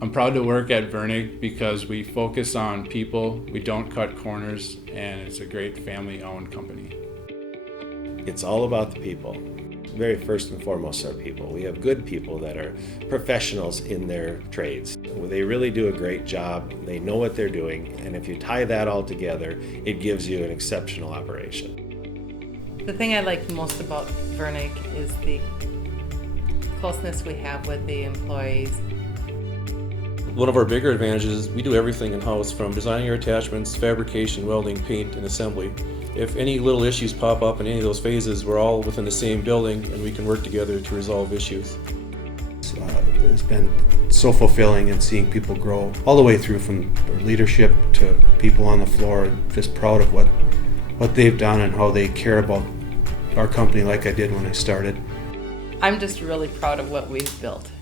I'm proud to work at Vernig because we focus on people, we don't cut corners, and it's a great family-owned company. It's all about the people. Very first and foremost are people. We have good people that are professionals in their trades. They really do a great job. They know what they're doing, and if you tie that all together, it gives you an exceptional operation. The thing I like most about Vernig is the closeness we have with the employees. One of our bigger advantages is we do everything in-house, from designing our attachments, fabrication, welding, paint, and assembly. If any little issues pop up in any of those phases, we're all within the same building and we can work together to resolve issues. It's been so fulfilling and seeing people grow all the way through, from their leadership to people on the floor. Just proud of what they've done and how they care about our company like I did when I started. I'm just really proud of what we've built.